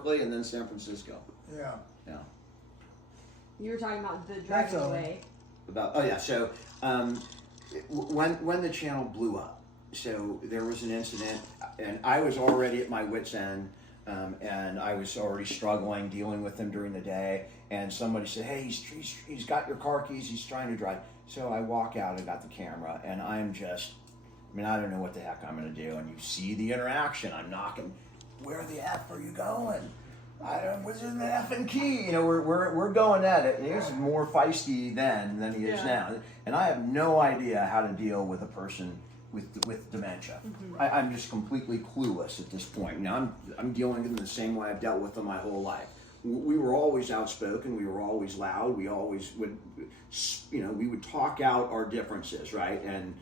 Berkeley, and then San Francisco. Yeah. Yeah. You were talking about the That's driving all. away. So when the channel blew up, so there was an incident, and I was already at my wit's end, and I was already struggling, dealing with him during the day, and somebody said, hey, he's got your car keys, he's trying to drive. So I walk out, I got the camera, and I don't know what the heck I'm gonna do, and you see the interaction, I'm knocking, where the F are you going? What's in the effing key? You know, we're going at it. He was more feisty then than he is now, and I have no idea how to deal with a person with dementia. I'm just completely clueless at this point. Now I'm dealing with them the same way I've dealt with them my whole life. We were always outspoken. We were always loud. We always would, we would talk out our differences, right? And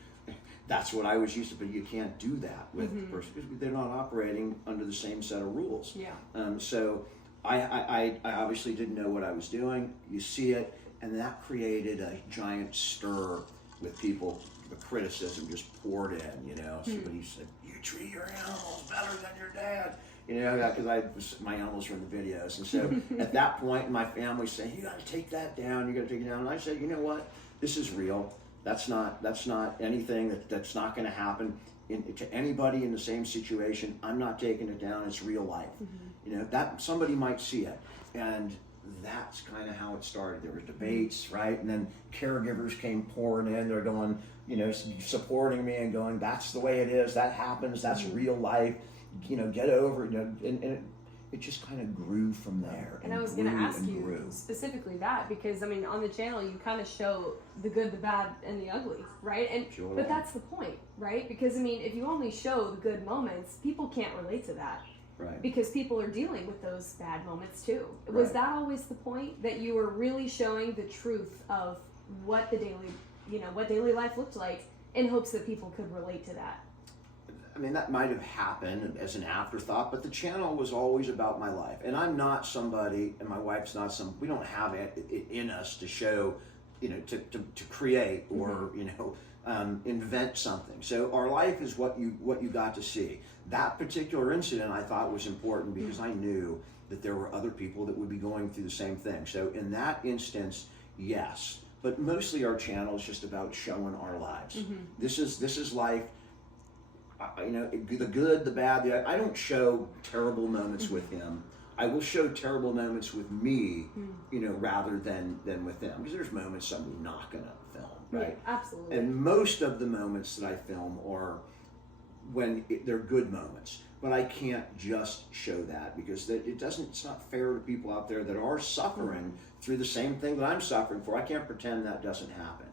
that's what I was used to, but you can't do that with a person because they're not operating under the same set of rules. Yeah. So I obviously didn't know what I was doing. You see it, and that created a giant stir with people. The criticism just poured in, Somebody said, you treat your animals better than your dad. Because my animals were in the videos. And so at that point, my family saying, you got to take that down, you got to take it down. And I said, you know what? This is real. That's not anything that's not going to happen to anybody in the same situation. I'm not taking it down. It's real life. That somebody might see it, and that's kind of how it started. There were debates, right, and then caregivers came pouring in. They're going, supporting me and going, that's the way it is. That happens. That's real life. Get over it. And it just kind of grew from there. And I was going to ask you specifically that, because on the channel you kind of show the good, the bad, and the ugly, right? And sure. But that's the point, right? Because if you only show the good moments, people can't relate to that, right? Because people are dealing with those bad moments too. Right. Was that always the point, that you were really showing the truth of what the daily life looked like, in hopes that people could relate to that? That might have happened as an afterthought, but the channel was always about my life. And I'm not somebody, and my wife's not we don't have it in us to show, to create or, invent something. So our life is what you got to see. That particular incident I thought was important because I knew that there were other people that would be going through the same thing. So in that instance, yes. But mostly our channel is just about showing our lives. This is life. The good, the bad. I don't show terrible moments with him. I will show terrible moments with me, rather than with them. Because there's moments I'm not going to film, right? Yeah, absolutely. And most of the moments that I film are when they're good moments. But I can't just show that because it's not fair to people out there that are suffering through the same thing that I'm suffering for. I can't pretend that doesn't happen.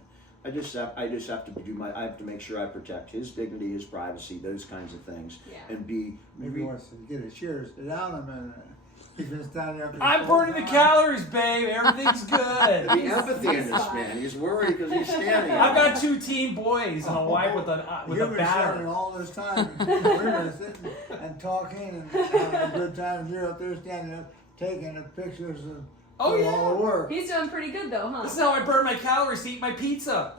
I just have to I have to make sure I protect his dignity, his privacy, those kinds of things, and be. Maybe he wants to get his shares down a minute. He's been standing up. I'm burning the calories, babe. Everything's good. The empathy in this man. He's worried because he's standing. I've got 2 teen boys and a wife with a You've been standing batter. all this time. We've been sitting and talking and having a good time. You're up there standing up, taking the pictures of all the work. He's doing pretty good though, huh? This is how I burn my calories to eat my pizza.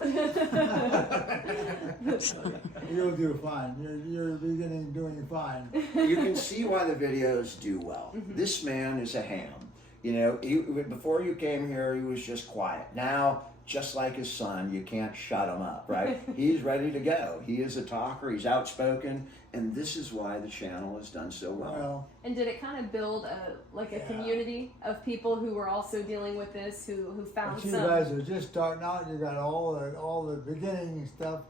You'll do fine. You're doing fine. You can see why the videos do well. This man is a ham. Before you came here, he was just quiet. Now, just like his son, you can't shut him up, right? He's ready to go. He is a talker. He's outspoken, and this is why the channel has done so well. And did it kind of build a community of people who were also dealing with this, who found You some? guys are just starting out. You got all the beginning stuff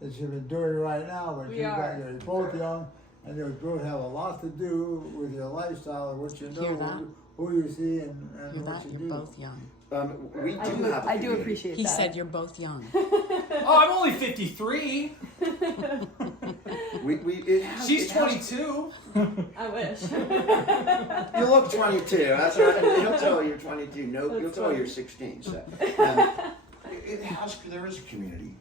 that you've been doing right now, but you're both young, and they both have a lot to do with your lifestyle and what you know, who you see, and what you do. You're both young. We do have a I do community. appreciate He that. said you're both young. Oh, I'm only 53. She's 22. I wish. You look 22. That's right. He'll tell you you're 22. No, he'll tell you you're 16. So, there is a community.